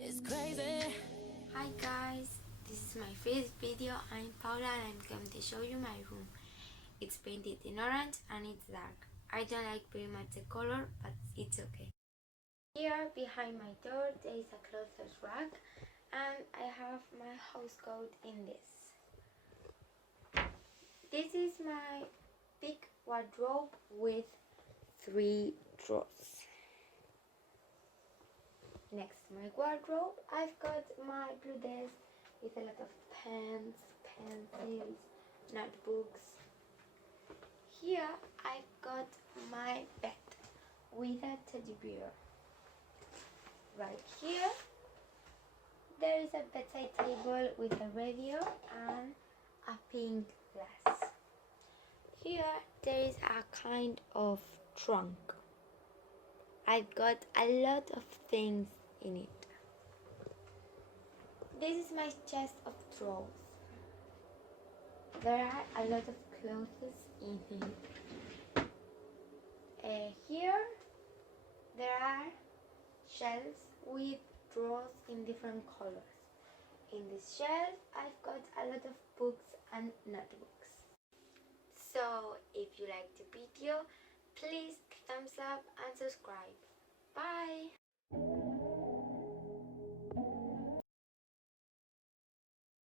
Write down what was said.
It's crazy. Hi guys, this is my first video. I'm Paula and I'm going to show you my room. It's painted in orange and it's dark. I don't like very much the color, but it's okay. Here behind my door there is a clothes rack and I have my house coat in this. This is my big wardrobe with 3 drawers. Next to my wardrobe, I've got my blue desk with a lot of pens, pencils, notebooks. Here I've got my bed with a teddy bear. Right here, there is a bedside table with a radio and a pink glass. Here there is a kind of trunk. I've got a lot of things in it. This is my chest of drawers. There are a lot of clothes in it. Here there are shelves with drawers in different colors. In this shelf I've got a lot of books and notebooks. So if you like the video, please thumbs up and subscribe. Bye!